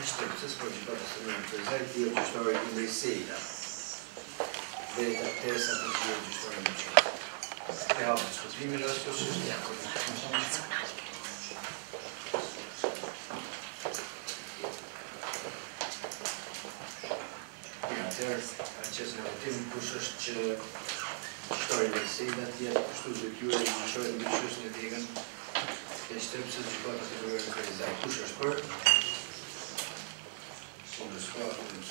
Drejtesi për gjykatës së Mbledhjes tio gjyqtari i Mbledhjela. Drejtesa për gjyqtari i Mbledhjes. E hapë diskutimin dhe është çështja. Në votim kush është që gjyqtari i Mbledhjela tjetë kështu detyruar i gjyqtarit mbikëqyrës në degën e shtëpisë së gjykatës së Mbledhjes. Kush është për?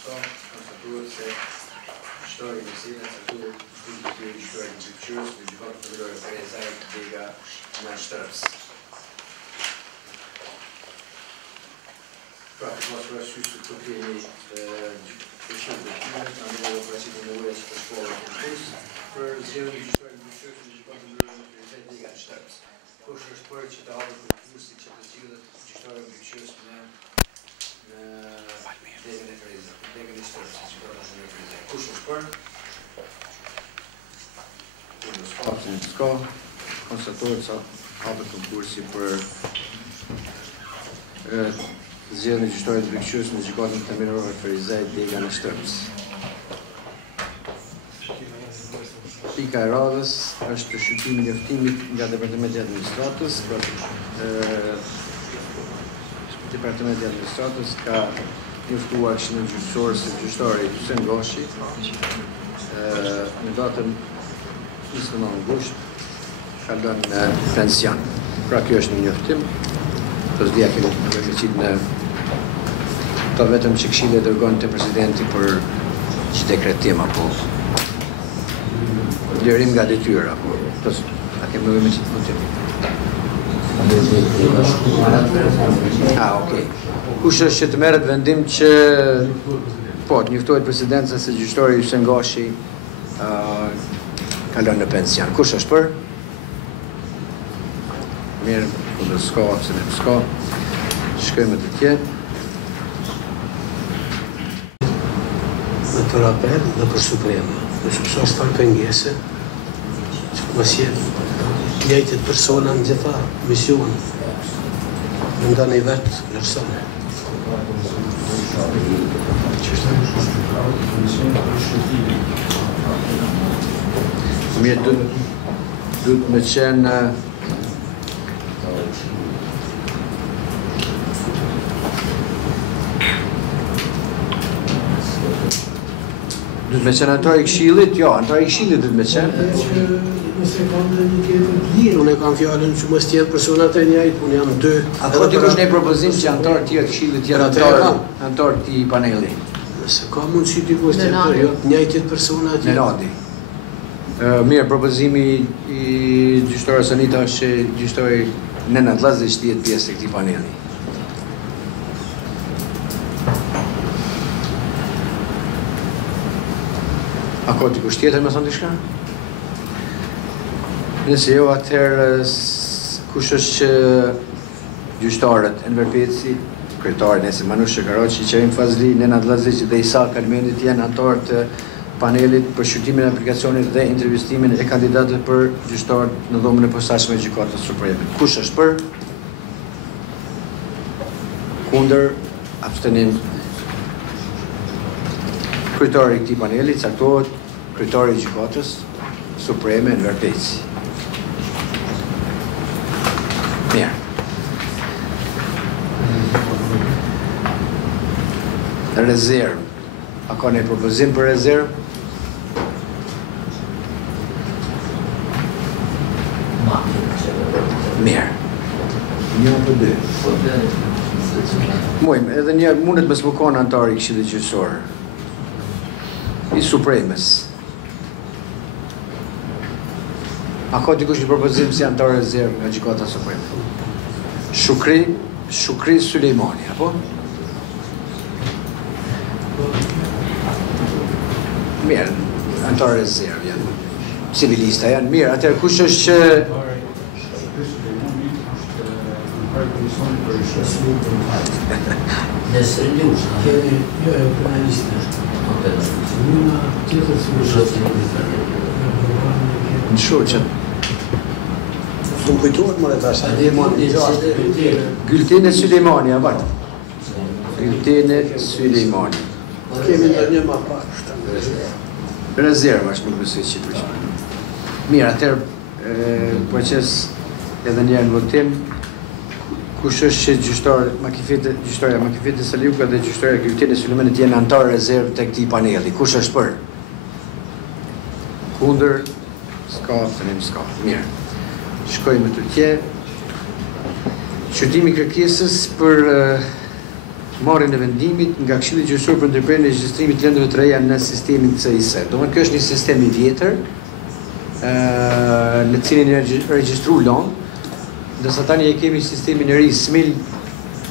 Konstatuar se gjyqtari i Mbledhjes caktuar kështu detyruar i gjyqtarit mbikëqyrës në gjykatën vendore Drejtesi dega në shtëpës. Pra, të pas parasysh se këto kemi shumë detyrat, në mënyrë operacive nevojës për shkolla e konkurs, për zgjedhjen e gjyqtarit mbikëqyrës në gjykatën vendore Drejtesi dega në shtëpës. Kush është për që të hapet konkursi që të zgjidhet gjyqtari mbikëqyrës në degën e shtëpës, gjykatës së Mbledhjes. Kush është për? Ska, konstatohet se hapet konkursi për zgjedhjen e gjyqtarit mbikëqyrës në gjykatën themelore Ferizaj dega në shtëpës. Pika e radhës është shqyrtimi i njoftimit nga Departamenti i Administratës. Departamenti i Administratës ka njoftuar Këshillin Gjyqësor se gjyqtari Hysem Gashi në datën 29 august ka lënë në pension. Pra kjo është një njoftim. Të s'dija kemi me qitë në ta vetëm që Këshilli dërgon të presidenti për që dekretim apo lirim nga detyra, apo a kemi me qitë votim. Okej. Kush është që të merret vendim që po të njoftohet presidenca se gjyqtari Hysem Gashi ka lënë në pension. Kush është për? Mirë, kundër s'ka, abstenime s'ka. Shkojmë të tjerë. Në për apel dhe për suprema. Nëse këso është farë pengese, që mos jetë njëjtët persona në gjitha mision, në ndani vetë nërësone. Mirë, duhet me qenë duhet me qenë antar i Këshillit? Jo, antar i Këshillit duhet me qenë. Nëse kam dhe një tjetër lirë, unë e kam fjallën që mos tjetë personat e njajtë, unë jam 2. A ka dikush një propozim që antar tjetë Këshillit tjetë antar ti paneli? Nëse ka mund që dikush tjetër, jo, njajtët personat tjetë. Nenadi. Mirë, propozimi i gjyqtarës Anita është që gjyqtari Nenad Llazić të jetë pjesë e këtij paneli. A ka dikush tjetër me thonë diçka? Nëse jo, atëherë kush është që gjyqtarët Enver Peci, kryetari Nesi Manush Shekaraçi, Qerim Fazli, Nenad Llazić dhe Isa Kalmenit janë anëtarë të panelit për shqyrtimin e aplikacionit dhe intervistimin e kandidatëve për gjyqtarët në dhomën e posaçme e gjykatës supreme. Kush është për? Kundër? Abstenim? Kryetari i këtij paneli caktohet kryetari i gjykatës supreme Enver Peci. Mirë. Rezervë. A ka një propozim për rezervë? Mirë. Një për 2. Mojmë, edhe një mundet me s'bukon antar i Këshillit Gjyqësor. I Supremës. A ka dikush një propozim si antar rezervë nga Gjykata Supreme? Shukri Sulejmani, apo? Mirë, antar rezervë janë. Civilista janë. Mirë, atëherë kush është që Nësë rënjush, Jo, penalistë. Njëna tjetër së në shoqet. Të më kujtuar më retash. Gyltin e Sulejmani, a batë. Gültene Sülejmani. Kemi ndonjë më pak. Rezerva është më besoj që të mirë, atëherë proces edhe njerë në votim, kush është që gjyqtarja Makifete Saliuka dhe gjyqtarja Gyltene Sülejmani të jenë antarë rezervë të këtij paneli. Kush është për? Kundër? S'ka, s'ka. Mirë. Shkojmë të tje. Shqyrtimi kërkesës për marrjen e vendimit nga Këshilli Gjyqësor për ndërprerjen e regjistrimit të lëndëve të reja në sistemin CIS. Domethënë kjo është një sistem i vjetër në cilin e regjistru lëndë, ndërsa tani e kemi sistemin e ri SMIL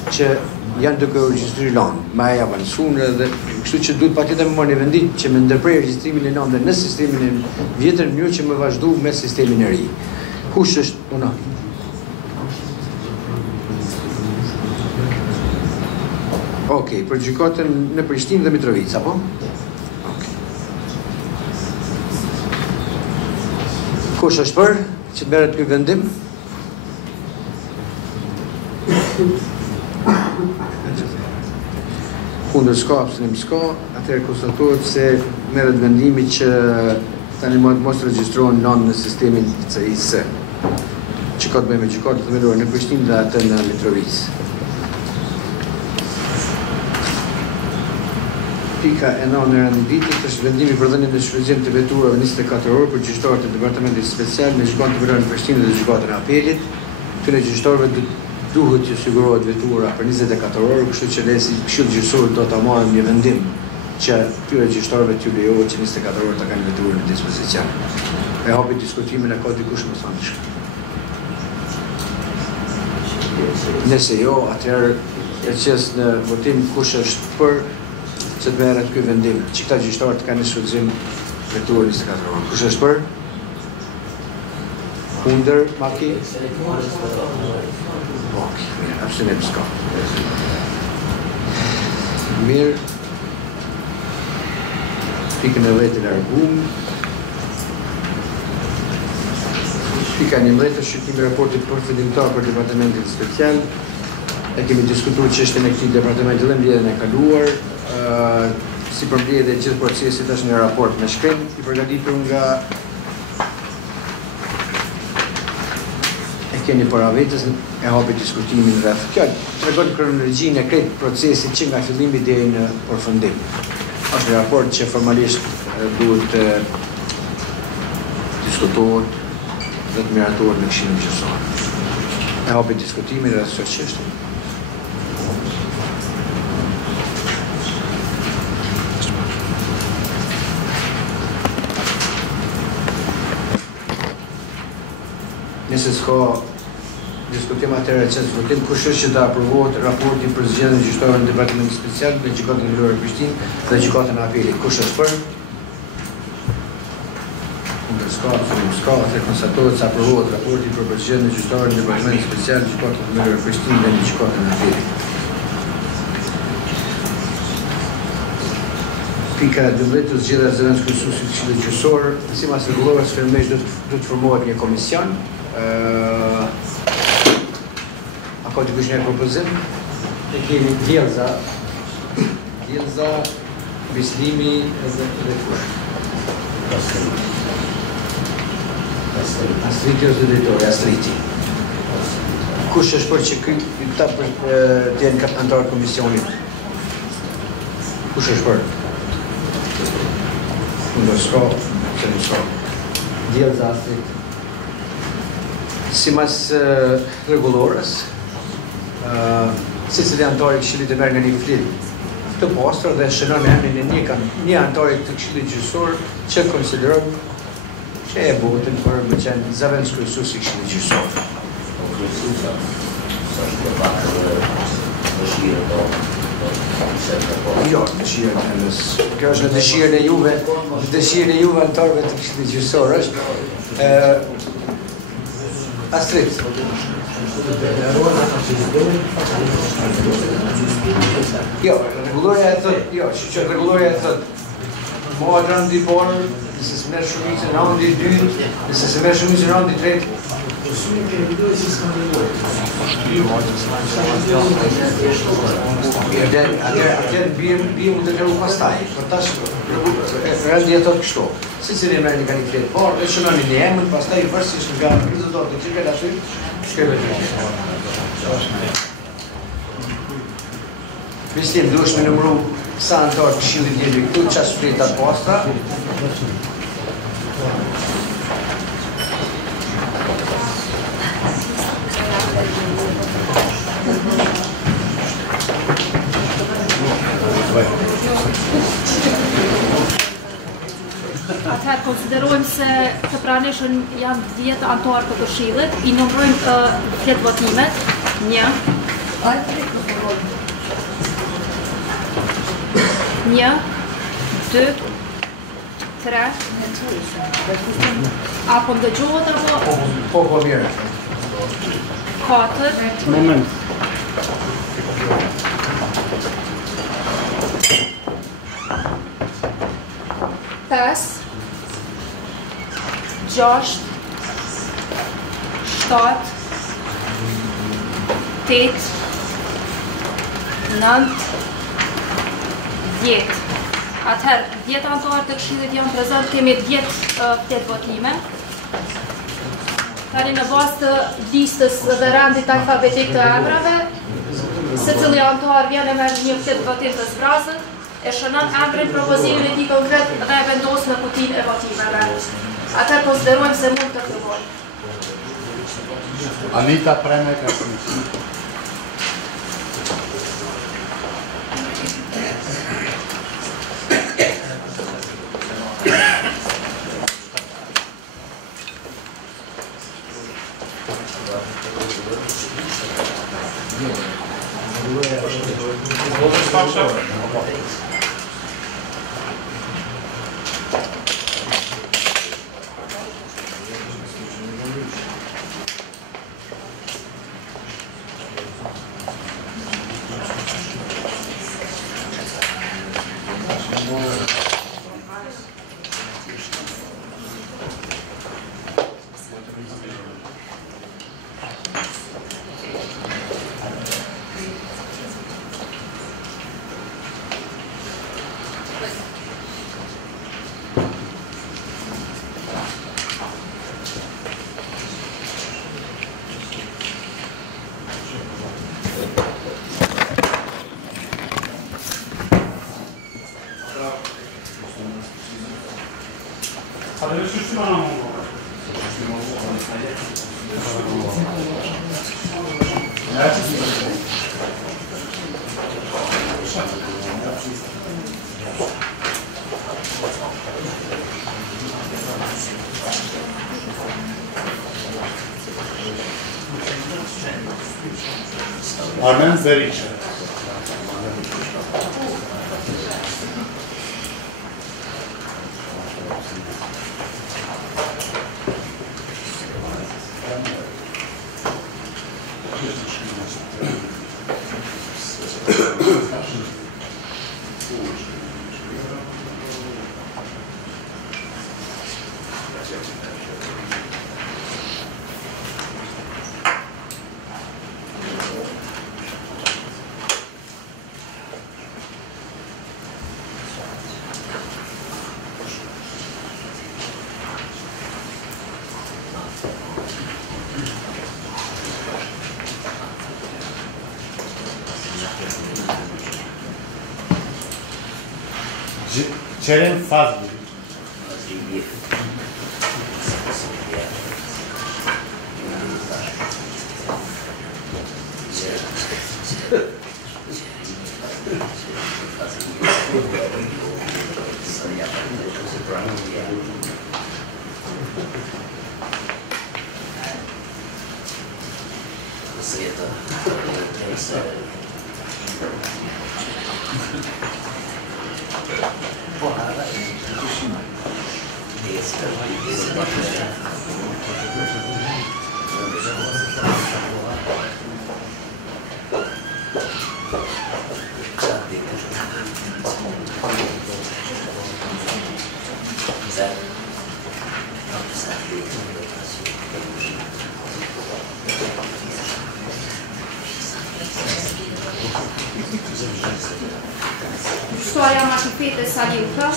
që janë duke regjistruar lëndë, më e avancuar dhe kështu që duhet patjetër të marrni vendim që me ndërprerje regjistrimin e lëndëve në sistemin e vjetër në mënyrë që më vazhdu me sistemin e ri. Kush është ona? Okej, për gjykatën në Prishtinë dhe Mitrovica, apo? Okej. Kush është për që të merret ky vendim? Kundër s'ka, abstenim s'ka, atëherë konstatohet se merret vendimi që tani mos regjistrohen lëndë në sistemin CIS. Që ka të bëjë me gjykatën themelore në Prishtinë dhe atë në Mitrovicë. Pika e 9 e renditës është vendimi për dhënien e shfrytëzimit të veturave 24 orë për gjyqtarët e departamentit special në gjykatën temporare në Prishtinë dhe gjykatën e apelit. Këtyre gjyqtarëve duhet që sigurohet vetura për 24 orë, kështu që ne si Këshill Gjyqësor do ta marrim një vendim që këtyre gjyqtarëve t'ju lejohet që 24 orë ta kanë veturën në dispozicion. E hapi diskutimin e ka dikush më thonë diçka. Nëse jo, atëherë e qes në votim kush është për që të merret ky vendim, që këta gjyqtarë të kanë shfrytëzim veturën 24 orë. Kush është për? Kundër, Maki? Okej, mirë, abstenim s'ka. Mirë. Pikën e 10 largum. Pika 11 është shqyrtimi raportit përfundimtar për departamentin special. E kemi diskutuar çështjen e këtij departamenti dhe mbledhjen e kaluar. Si përmbledhje e gjithë procesit është një raport me shkrim i përgatitur nga e keni para vetes, e hapi diskutimin rreth. Kjo tregon kronologjinë e këtij procesi që nga fillimi deri në përfundim. Është një raport që formalisht duhet të diskutohet dhe të miratohet në Këshillin Gjyqësor. E hapi diskutimin rreth kësaj çështje. Nëse s'ka diskutim atëherë që votim kush është që të aprovohet raporti për zgjedhjen e gjyqtarëve në departamentin special në gjykatën themelore në Prishtinë dhe gjykatën e apelit. Kush është për? Kundër s'ka, atëherë konstatohet se aprovohet raporti për zgjedhjen e gjyqtarëve në departamentin special në gjykatën themelore në Prishtinë dhe në gjykatën e apelit. Pika 12 zgjedhja e zëvendës kryesuesit të Këshillit Gjyqësor, sipas rregullores fillimisht do të formohet një komision. A ka dikush një propozim? E kemi Djelza, Bislimi dhe kush? Astriti ose drejtori, Astriti. Kush është për që këta të jenë antarë komisionit? Kush është për? Kundër s'ka, që në s'ka. Djelza, Astriti. Simas rregullores, secili antari i Këshillit e merr nga një flit të pastër dhe shënon emrin e një antari të Këshillit Gjyqësor që konsideron që e botën për me qenë zëvendës kryesues i Këshillit Gjyqësor. Jo, dëshira e nës. Kjo është dëshira e juve antarëve të Këshillit Gjyqësor është Astrid. Jo, rregulloria e thotë, moha randi i parë, nëse s'merr shumicën randi i dytë, nëse s'merr shumicën randi i tretë, Għadjer bijem d-għu pastaj, kontax għaddi jatod kxto. Sicili merni għan jitliet bor, xuna minni għem, il-pastaj versi xnugħan, il-rizodor, ċirka da xil, xkebe Bistim dux minn numru Santor bxil id-jibik, tuċa sprita posta. Atëherë konsiderojmë se të pranishën janë 10 antarë të Këshillit, I numërojmë fletë votimet, 1, 2, 3, apo më dëgjohet apo? Po mirë. 4, Moment. 5, 6, 7, 8, 9, 10. Atëherë, 10 antarë të Këshillit janë prezent, kemi 10 fletë votime. Tani në bazë të listës dhe rendit alfabetik të emrave, secili antar vjen e merr një fletë votim të zbrazët, e shënon emrin, propozimin e tij konkret dhe e vendos në kutinë e votimeve. Atëherë konsiderojmë se mund të fillojë. Anita preme Kasnici. Armen Zerice. Kerem Fazlı. Gjyqtarja Makipete Saliuka.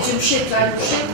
Gjimshit Alushit.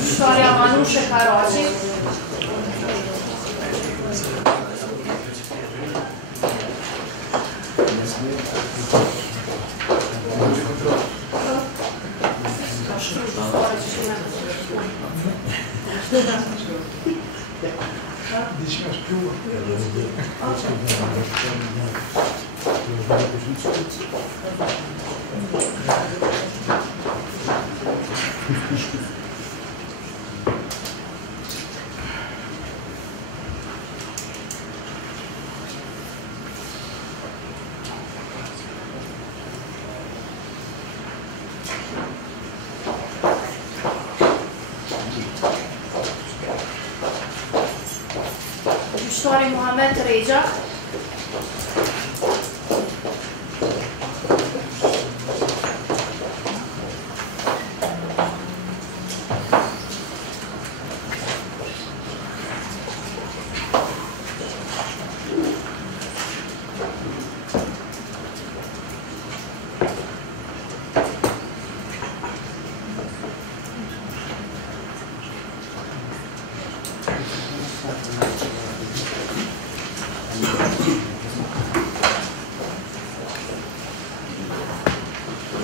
Gjyqtarja Manushe Karaci. Gjyqtari Muhammed Rexha.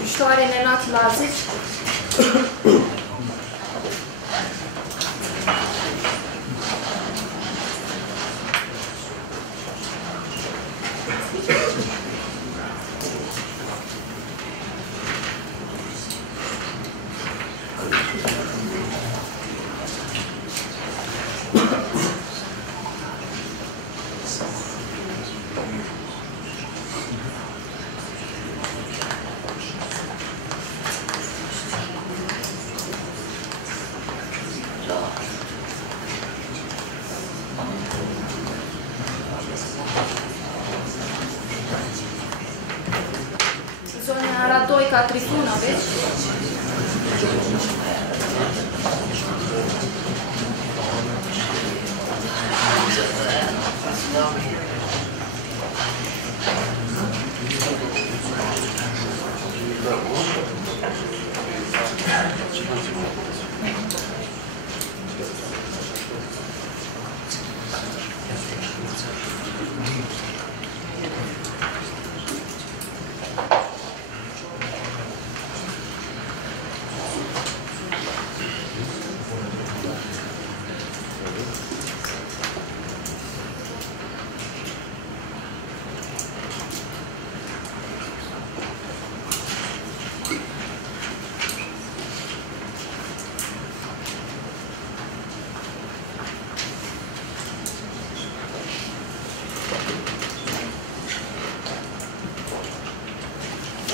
Gjyqtari Nenat Lazic. Zonja Radojka Trifunović.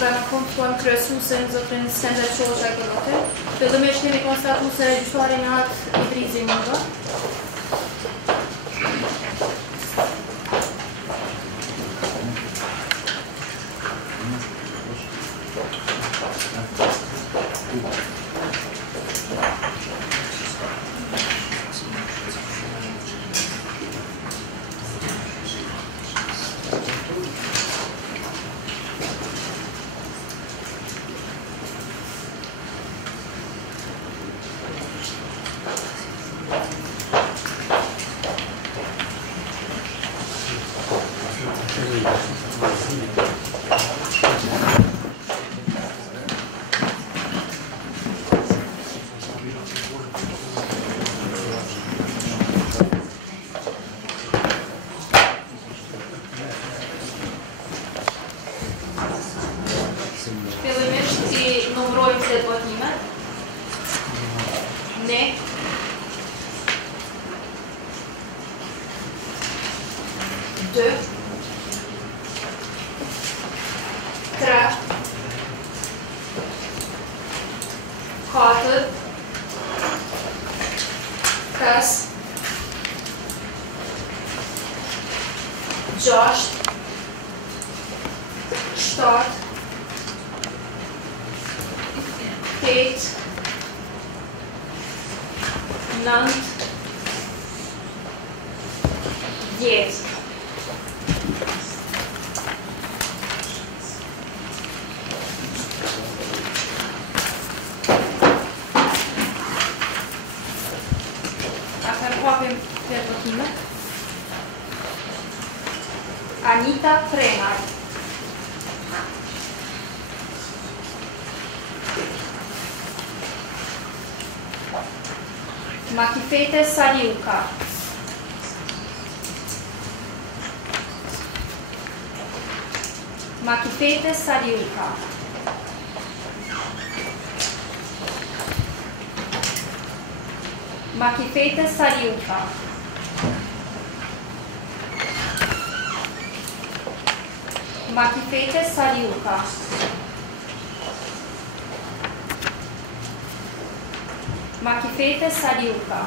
Në kontuar kryesuesen zotrin Sender Çoğuşa Gëlloti. Fillimisht kemi konstatuar se gjyqtari Nihat Idrizi Munga. Makifete Sariuka. Makifete Sariuka. Makifete Sariuka. Makifete Sariuka. Makifete Sariuka.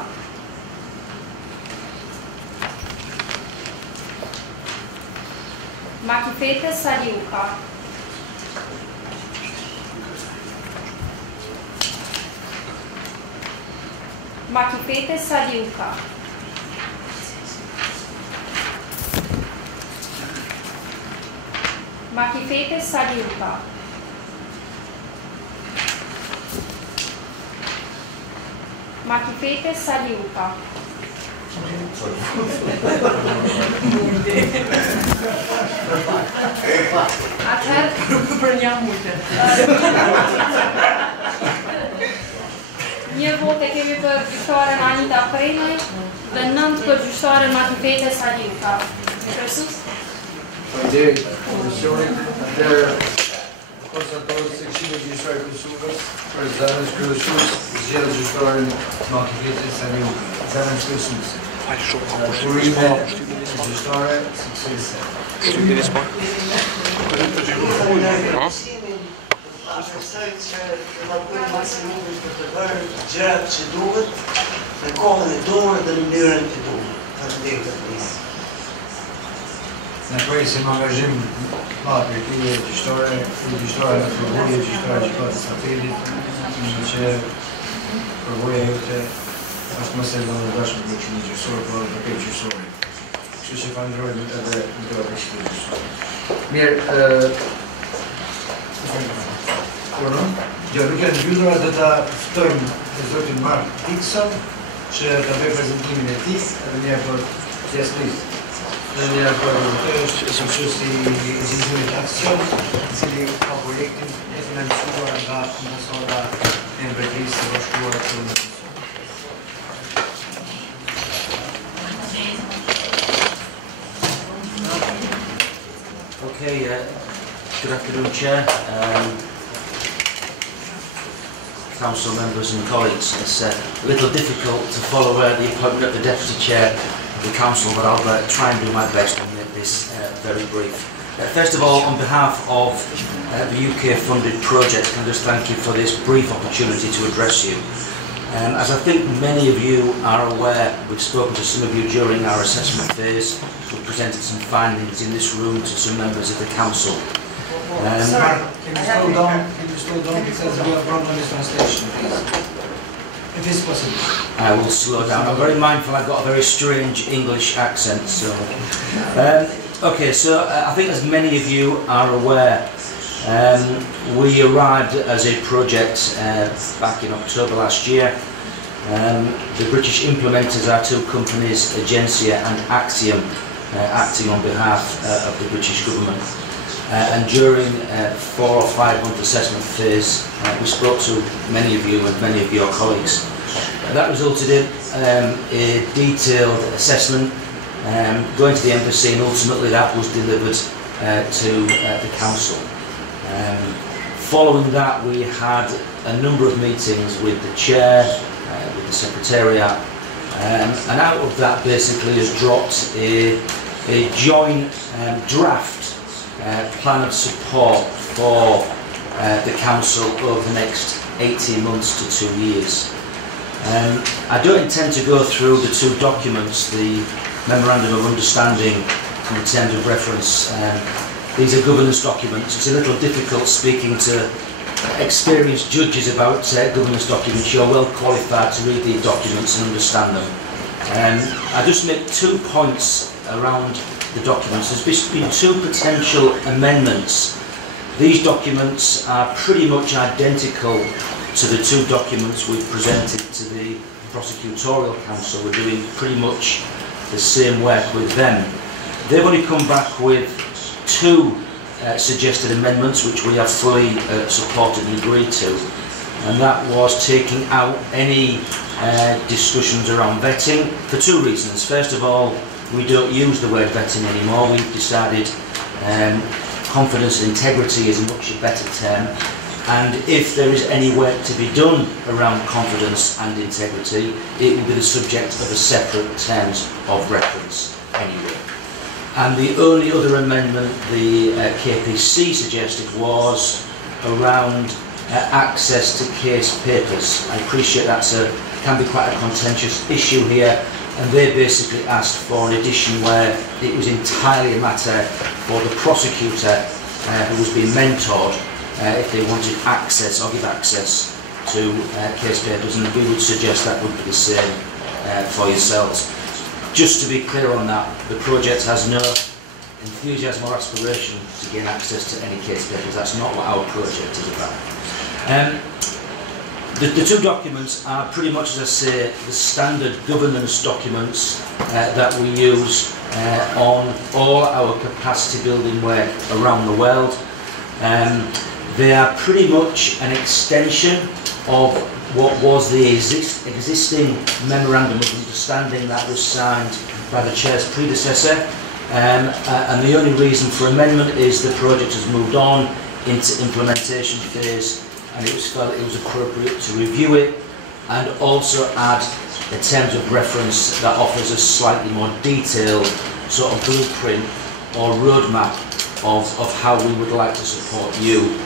Makifete Sariuka. Makifete Sariuka. Makifete Sariuka. Makifete Sariuka. Një votë kemi për gjyqtaren Anita Prejmaj dhe 9 për gjyqtaren Makifete Sariuka. Me kërësus? Direkt, komisionit, atër konstatorës se këshime gjyqtare kërësuvës për zanës kërësus zgjedhë gjyqtaren Makifete Sariuka. Zanës kërësusë. Kurime gjyqtare suksese. Besoj që të bëjmë maksimumin për të bërë gjërat që duhet në kohën e duhur dhe në mënyrën që duhet. Faleminderit të nisë. Në presim angazhim për këtij gjyqtare, gjyqtare në përvojë, gjyqtare gjykatës së apelit, që përvoja jote është më së vështirë me një gjyqësor, por për këtë gjyqësor. Kështu që falenderoj edhe në të apështit. Mirë, jo, nuk e në gjyllura dhe ta ftojmë e zotin Mark Dixon që të bëjë prezentimin e tij edhe njerë për tjeslisë. Dhe njerë për të është suqësi i zinxhirit aksion, i cili ka projektin e financuar nga ambasada e Mbledhjisë së Bashkuar të Mbledhjisë. Okay, good afternoon, Chair. Council members and colleagues. It's a little difficult to follow the appointment of the Deputy Chair of the Council, but I'll try and do my best and make this very brief. First of all, on behalf of the UK-funded project, can I just thank you for this brief opportunity to address you. As I think many of you are aware, we've spoken to some of you during our assessment phase, we've presented some findings in this room to some members of the Council. Sorry. Can you slow down because we have problem with translation, please? If it's possible. I will slow down. I'm very mindful I've got a very strange English accent, so... okay, so I think as many of you are aware, we arrived as a project back in October last year. The British implementers are two companies, Agencia and Axiom, acting on behalf of the British government. And during 4 or 5 month assessment phase, we spoke to many of you and many of your colleagues. That resulted in a detailed assessment going to the embassy, and ultimately that was delivered to the council. Following that, we had a number of meetings with the chair, with the secretariat, and out of that basically has dropped a joint draft plan of support for the council over the next 18 months to 2 years. I don't intend to go through the two documents, the Memorandum of Understanding and the Terms of Reference. These are governance documents. It's a little difficult speaking to experienced judges about governance documents. You're well qualified to read these documents and understand them. I just make 2 points around the documents. There's been 2 potential amendments. These documents are pretty much identical to the 2 documents we've presented to the Prosecutorial Council. We're doing pretty much the same work with them. They've only come back with 2 suggested amendments which we have fully supported and agreed to, and that was taking out any discussions around vetting for 2 reasons. First of all, we don't use the word vetting anymore. We've decided confidence and integrity is a much better term, and if there is any work to be done around confidence and integrity, it will be the subject of a separate terms of reference anyway. And the only other amendment the KPC suggested was around access to case papers. I appreciate that can be quite a contentious issue here, and they basically asked for an addition where it was entirely a matter for the prosecutor who was being mentored if they wanted access or give access to case papers, and we would suggest that would be the same for yourselves. Just to be clear on that, the project has no enthusiasm or aspiration to gain access to any case papers. That's not what our project is about. The 2 documents are pretty much, as I say, the standard governance documents that we use on all our capacity building work around the world. They are pretty much an extension of what was the existing Memorandum of Understanding that was signed by the Chair's predecessor, and the only reason for amendment is the project has moved on into implementation phase, and it was felt it was appropriate to review it and also add a terms of reference that offers a slightly more detailed sort of blueprint or roadmap of how we would like to support you,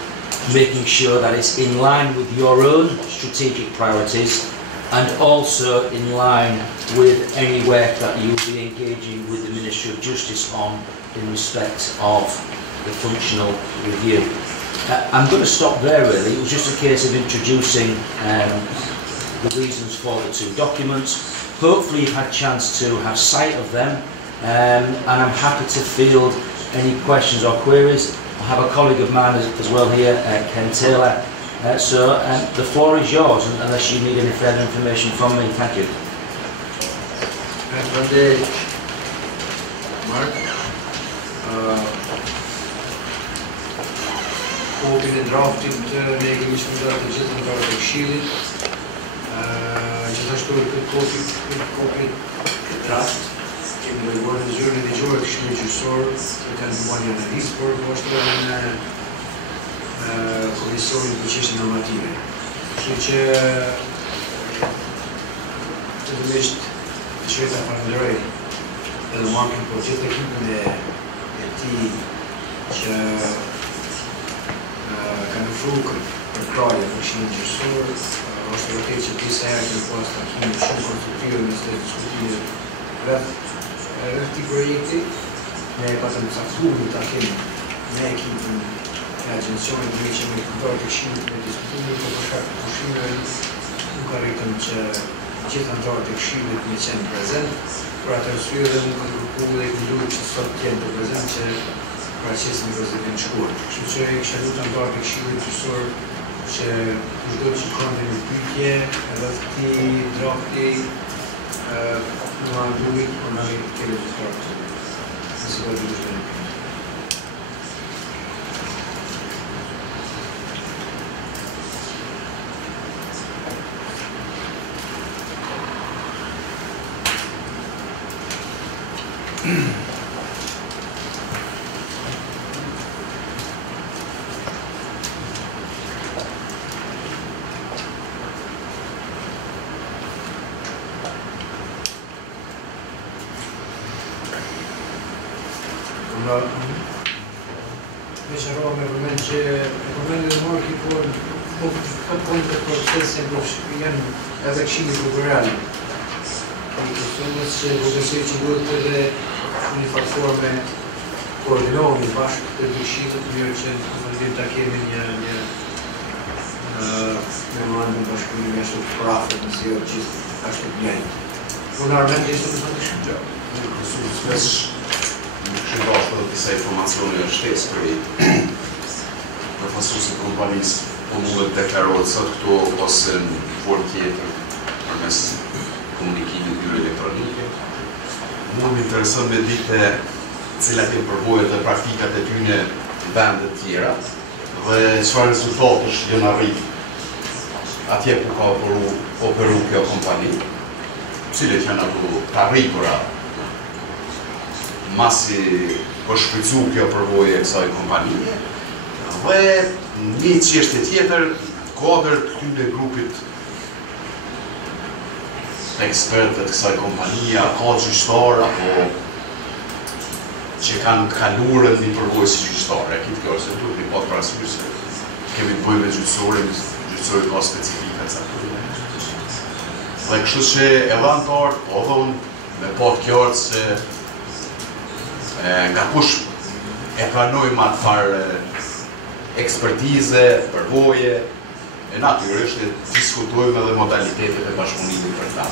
making sure that it's in line with your own strategic priorities and also in line with any work that you'll be engaging with the Ministry of Justice on in respect of the functional review. I'm going to stop there really. It was just a case of introducing the reasons for the 2 documents. Hopefully you've had a chance to have sight of them, and I'm happy to field any questions or queries. I have a colleague of mine as well here, Ken Taylor. So the floor is yours, unless you need any further information from me. Thank you. Mark, in the draft in the Chile, just copy draft. We were in the George Schmidt-Jusor, and one in the Eastport, Commissioni di Processi Normativi. Që të dëmisht të qëta falenderoj edhe markin për gjithë ekipin e ti që kanë ofruar për krajë në Fushimin Gjysor. Është vërtet që disa herë kemi pas takime shumë konstruktive mes të diskutimeve rreth këtij projekti. Ne patëm caktuar një takim me ekipin agjencionin të mi që me këndor të këshillit me diskutimin për shkak të pushimeve, nuk arritëm që gjithë anëtarët e këshillit me qenë prezent, për atë arsye dhe nuk kanë kërkuar dhe duhet që sot të jenë të prezent që paraqisin vëzhgimin e shkurt. Kështu që i kisha lutur anëtarët e këshillit kryesor që kushdo që kanë një pyetje, edhe këtij drafti në andumit, por në kemi të qartë. Nëse do të vazhdojmë. Veçarova me përmend që përmendën e marki por punët e procesin janë edhe këshilli kultural. Personës që besoj që duhet edhe në një platforme koordinohemi bashkë të këshillit, mirë që në vendim ta kemi një memorandum bashkëpunimi ashtu të parafet nëse jo gjithë ashtu të njëjtë. Unë armend ishte të thotë shumë gjë. Kështu bashkë dhe disa informacione në shtesë për përfaqësuesit e kompanisë, po mundet të deklarohet sot këtu ose në formë tjetër përmes komunikimit tyre elektronike. Mua më intereson me ditë cilat janë përvojat dhe praktikat e tyre në vende të tjera dhe çfarë rezultatesh janë arritur atje ku ka operu kjo kompani, cilat janë ato të arritura masi po shfrytzu kjo përvojë e kësaj kompanie dhe një çështje tjetër kodër këtyre grupit ekspertë të kësaj kompanie, ka gjyqtar apo që kanë kaluar në një përvojë si gjyqtare. Këtë kjo është duhet një pat parasysh se kemi të bëjmë me gjyqësorin ka specifika të caktuara. Dhe kështu që e anëtarët po dhonë me pat qartë se nga kush e pranojmë atë farë ekspertize, përvoje, e natyrisht e diskutojmë edhe modalitetet e bashkëpunimit për ta.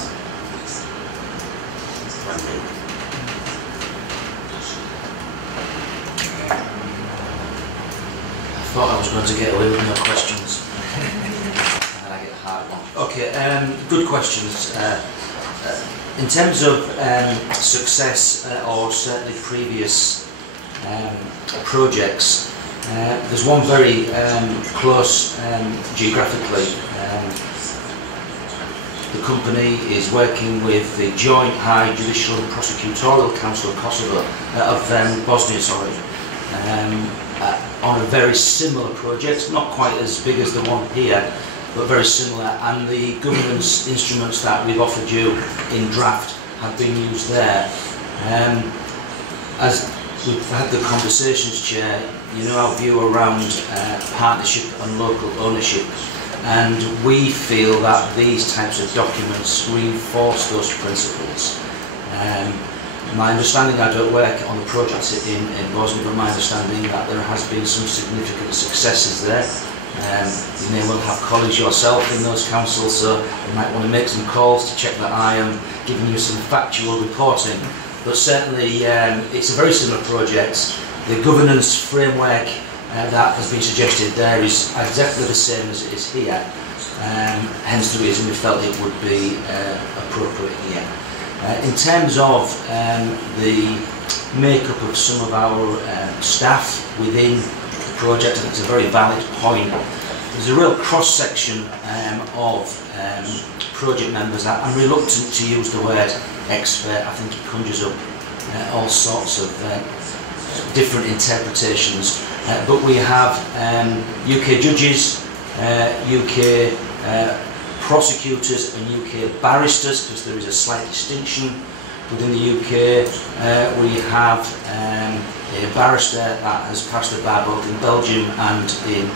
I thought I was going to get away with no questions. And I get a hard one. Okay, good questions. In terms of success or certainly previous projects, there's one very close geographically. The company is working with the Joint High Judicial and Prosecutorial Council of Kosovo, Bosnia, on a very similar project, not quite as big as the one here, but very similar, and the governance instruments that we've offered you in draft have been used there. As we've had the conversations, Chair, you know our view around partnership and local ownership, and we feel that these types of documents reinforce those principles. My understanding, I don't work on the projects in Bosnia, but my understanding that there has been some significant successes there. You may well have colleagues yourself in those councils, so you might want to make some calls to check that I am giving you some factual reporting. But certainly it's a very similar project. The governance framework that has been suggested there is exactly the same as it is here. Hence the reason we felt it would be appropriate here. In terms of the makeup of some of our staff within the project, I think it's a very valid point. There's a real cross-section of project members. I'm reluctant to use the word expert. I think it conjures up all sorts of different interpretations. But we have UK judges, UK prosecutors and UK barristers, because there is a slight distinction within the UK. We have a barrister that has passed the bar both in Belgium and in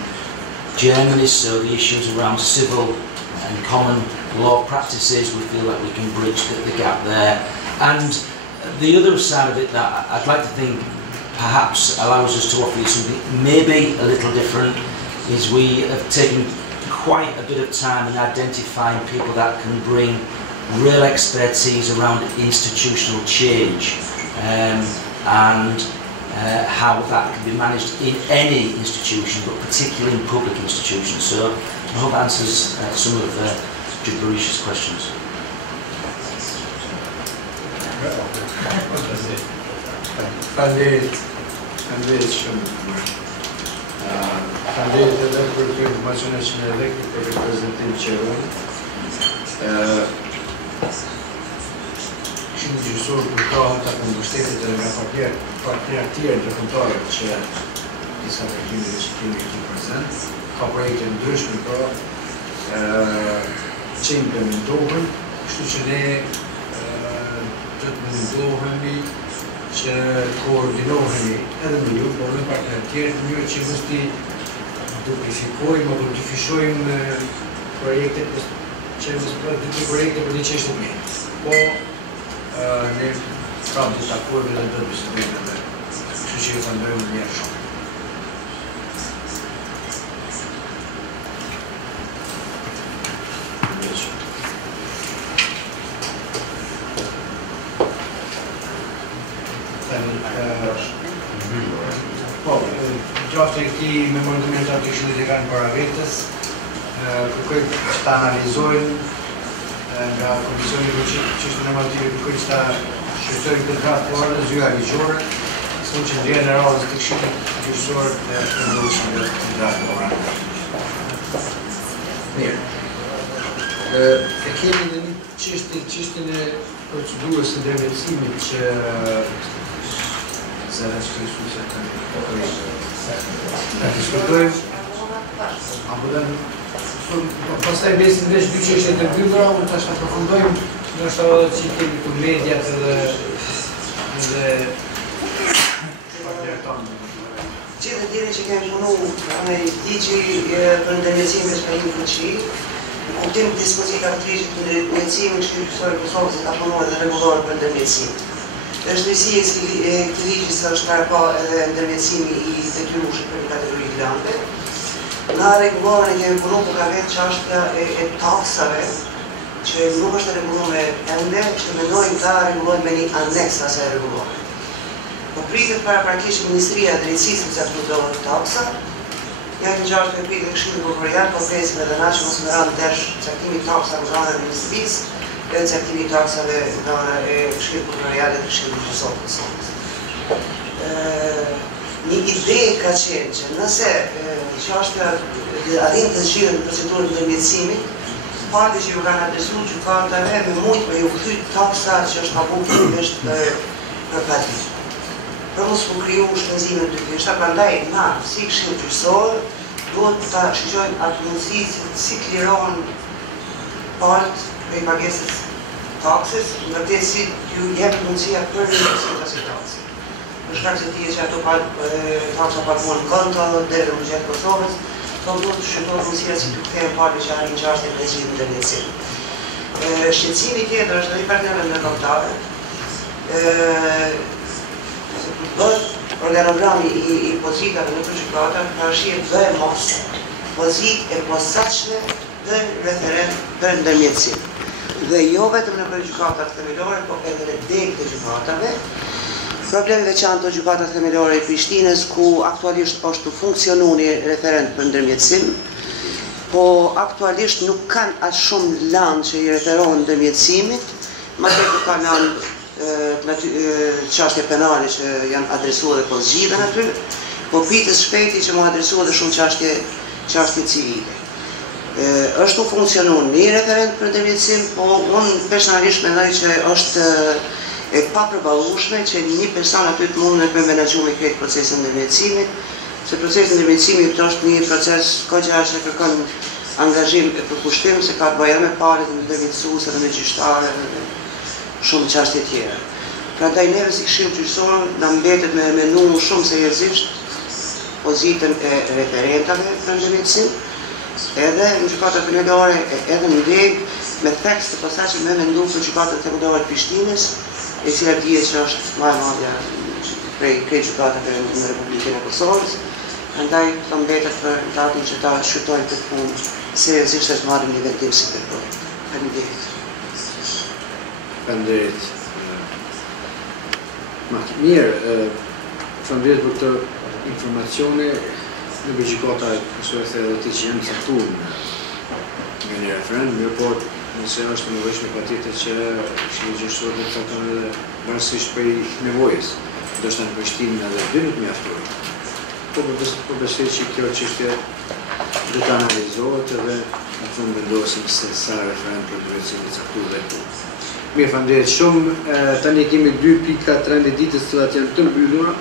Germany, so the issues around civil and common law practices, we feel that we can bridge the gap there. And the other side of it that I'd like to think perhaps allows us to offer you something maybe a little different is we have taken quite a bit of time in identifying people that can bring real expertise around institutional change and how that can be managed in any institution, but particularly in public institutions. So I hope that answers some of Judge Barish's questions. Faleminderit edhe për këtë informacione që në edhe këtë për reprezentim që unë. Shumë gjysor për krahën të mbështetjet edhe nga partnerë tjerë ndërkombëtarë që disa përkimi dhe shikimi këtu prezent. Ka projekte ndryshme pra që implementohen, kështu që ne të mundohemi që koordinohemi edhe me ju, por me partnerë tjerë, në mënyrë që mos t'i duplifikojmë apo t'i fishojmë projektet që mos duplifojmë projekte për një çështje të mirë. Po ne prapë të takojmë dhe do të bisedojmë edhe. Kështu që ju falenderoj mirë shumë. Gjaftë e këti memorandumit të Këshillit e kanë para vetës, kërkoj që ta analizojnë nga Komisioni për Çështje Normative, kërkoj që ta shqyrtojnë këtë kratë po ardhë zyra ligjore, sot që ndjerë në radhës të Këshillit gjyqësor dhe të ndodhshme dhe të kratë po ardhë. Mirë. E kemi dhe një çështjen e procedurës së ndërmjetësimit që se respektuese të ta diskutojmë, pastaj besim veç dy çështje të mbyllura, unë tash përfundojmë, ndoshta edhe që kemi për mediat edhe partnerët tonë. Gjithë tjerë që kemi punu në ligji për ndërmjetësimin e shpajtimit fuqi, në kuptim të dispozitave të ligjit për ndërmjetësimin e Këshillit të Kosovës ka punuar dhe rregulluar për ndërmjetësim. Është drejtësia e këtij ligji që është para pa edhe ndërmjetësimi i detyrueshëm për një kategori gigante. Nga rregulloren e kemi punuar për ka vetë çështja e taksave, që nuk është rregulluar ende, që mendojmë ta rregullohet me një aneks asaj rregullore. Po pritet paraprakisht Ministria e Drejtësisë që caktohet taksa. Ja në gjashtë e pritet Këshilli Prokurorial, po presim edhe na që mos më ranë tesh caktimi taksa në anën e Ministrisë, edhe caktimi taksave nga ana e Këshillit Prokurorial dhe Këshillit Gjyqësor të Kosovës. Një ide ka qenë që nëse çështja arrin të zgjidhet në procedurën e ndërmjetësimit, parti që ju kanë adresuar gjykatave me mujt për ju kthyt taksa që është pabukur për pati. Për mos u kriju shpenzime të dyshta, prandaj na, si Këshill Gjyqësor, duhet ta shqyrtojmë atë mundësi si kliron part prej pagesës taksës, vërtet si ju jep mundësia për rimbursimin e asaj takse. Për shkak se dihet që ato taksa paguhen në konto deri në buxhetin e Kosovës, po duhet të shqyrtojmë mundësia si të kthehen parti që arrin çështjen e zgjidhjes ndërmjetësim. Shqetësimi tjetër është edhe i partnerëve ndërkombëtarë. Bëhet organogrami i pozitave në gjykata ka shihet dhe mos pozitë e posaçme për referent për ndërmjetësim. Dhe jo vetëm në gjykatat themelore, po edhe në degë të gjykatave. Problemi veçantë të gjykatat themelore i Prishtinës, ku aktualisht është të funksionuar një referent për ndërmjetësim, po aktualisht nuk kanë as shumë lanë që i referohen ndërmjetësimit, madje nuk kanë lanë çështje penale që janë adresuar dhe po zgjidhen aty, po pritet shpejti që mu adresuar dhe shumë çështje civile. Është u funksionuar një referent për ndërmjetësim, po unë personalisht mendoj që është e papërballueshme që një person aty të mundet me menaxhu me këtë procesin e ndërmjetësimit, se procesi i ndërmjetësimit është një proces që kërkon angazhim e përkushtim, se ka të bëjë me palët e ndërmjetësues edhe me gjyqtarë dhe shumë çështje tjera. Prandaj neve si Këshill Gjyqësor na mbetet me menu shumë seriozisht pozitën e referentave për ndërmjetësim, edhe në gjykatat themelore, edhe në degë, me tekst të posaçëm me mendu për gjykatat themelore të Prishtinës, e cila dihet që është më e madhja prej KGJK-ve në Republikën e Kosovës. Andaj të mbetet për datën që ta shqyrtojnë këtë punë seriozisht të marrim një vendim si për projekt. Faleminderit. Faleminderit. Mirë, faleminderit për këtë informacione. Në gjykata Kosovës edhe ti që janë caktuar nga një referendum, mirë po nëse është nevojshme patjetër që Këshilli Gjyqësor të cakton edhe varësisht prej nevojës. Do të në Prishtinë edhe dy nuk mjaftojnë. Po besoj që kjo çështje do të analizohet edhe në fund vendosim se sa referendum për drejtësinë e caktuar dhe këtu. Mirë, faleminderit shumë. Tani kemi 2 pika të rëndë ditës të cilat janë të mbyllura.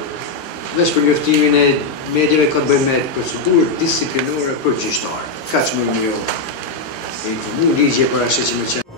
Dhe për njoftimin e medjave ka të bëjë me procedurë disiplinore për gjyqtarë. Kaq më mirë informu, ligje për ashtë që me qenë.